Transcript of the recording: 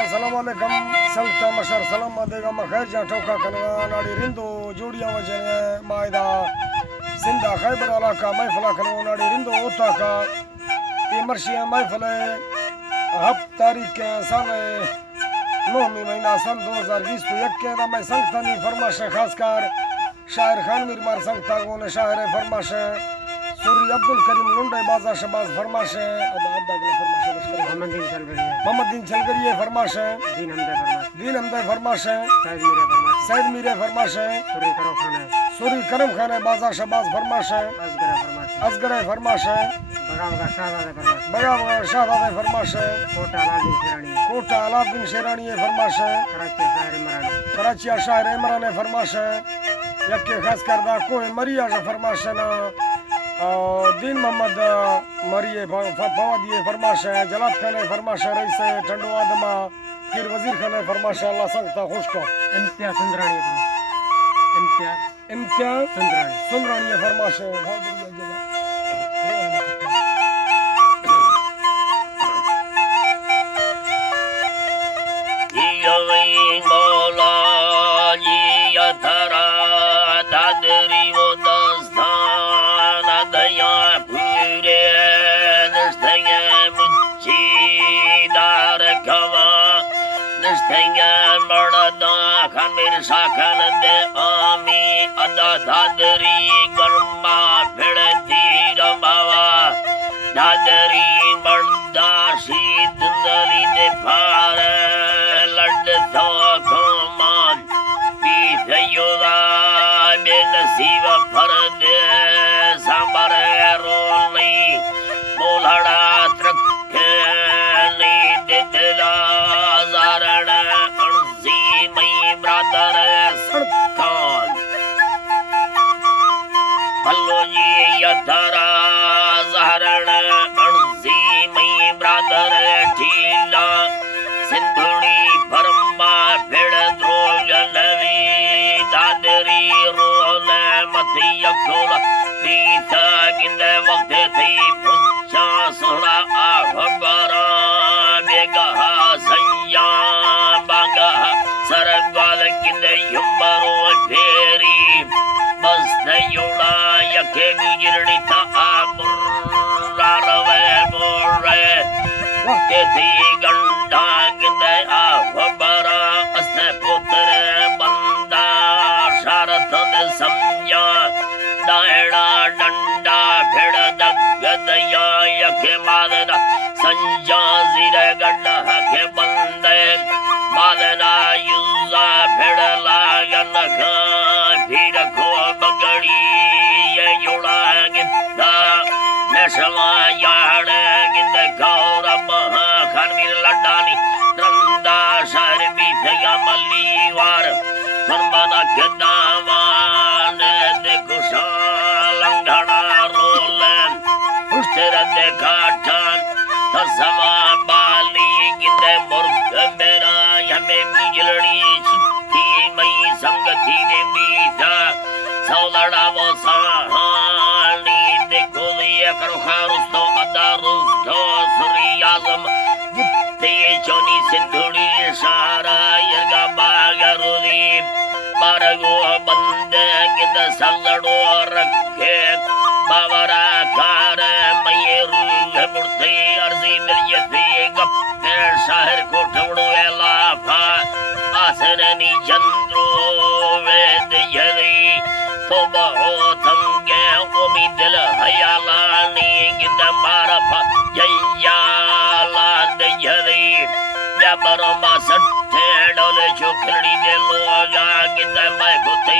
Assalamualaikum salta mashar salam adega makhair ja toka kana nadi rindo jodiya wajene maida sinda khaybar alaka mahfala kana nadi rindo utaka imarshia mahfale hab तारीख साल 9 महीना सन 2020 को एक के मैं संगतनी फरमाश खासकर शायर खान मीर मार संगता गोने शायर फरमाश सूरी अब्दुल करीम लुंडे बाजा शबाज फरमाश अदा अदा फरमाश मोहम्मद दिन चलगरी फरमाश दीन हमदे फरमाश सैयद मीरे फरमाश सूरी करम खान बाजा शबाज फरमाश असगर फरमाश बगा शाहजादे फरमाश कोटा अलाउद्दीन शेरानी फरमाश कराची शायर इमरान फरमाश यके खास करदा कोई मरिया फरमाश ना दीन मोहम्मद मरिए फवादिए फरमाश जलात खान फरमाश रईस ठंडो आदमा फिर वजीर खान फरमाश अल्लाह संगता खुश को इम्तियाज सुंदरानी फरमाश साखन दे आमी अदा दादरी गरमा फिर धीर बावा दादरी मर्दा शीत नली दे पार लड़ तो घुमान पीछयोदा बेनसीब फर दे सांबर रोली मोलड़ा त्रखे नहीं दे दिला जारण अणसी मई ब्रादर सड़कान भलो ये यधरा जहरण अणसी मई ब्रादर ठीला सिंधुड़ी फरमा फिर द्रोजलवी दादरी रोल मथी अखोल दीता गिंदे वक्त थी पुच्छा सोना आखबरा बेगा सैया बागा सरगवाल गिंदे युम्बरो फेरी बस नयोड़ा यके गुजरनी था आमुर्रारवे मोरे वक्त थी गंडा गिंदे आखबरा अस्ते पुत्र बंदा शारत ने समझा दायड़ा डंडा भिड़ दगदया यके मादना संजा जिरे गड्ढा के बंदे मादना युजा भिड़ लागन खा फिर को बगड़ी ये युड़ा गिद्दा नशवा याड़ गिंद गौरव खान मिल लडानी रंदा शहर भी थया मलीवार फरमाना गदावान देखो लंघना रोलन तेरा देखा ठान तसवा बाली गिंदे मुर्ग मेरा हमें बिजलड़ी सुखी मई संगति ने मीठा सौलड़ा वो सहानी देखो ये करो खारुस्तो अदारुस्तो सुरी आजम गुप्ते चोनी सिंधुड़ी सारा यगा बागरुदी बारगो बंदे गिंद सलड़ो रखे बावरा कार मयरू मुर्ती अर्जी मिलियती गप्पे शहर को ठवड़ो एलाफा आसरनी जंद्रो वेद यदी तो बहुत तंगे उम्मीद हयालानी गिंद मारफा जय्याला दयदी जबरो मा सट्टे डोले चोकड़ी दे लोगा गिंद मैं गुते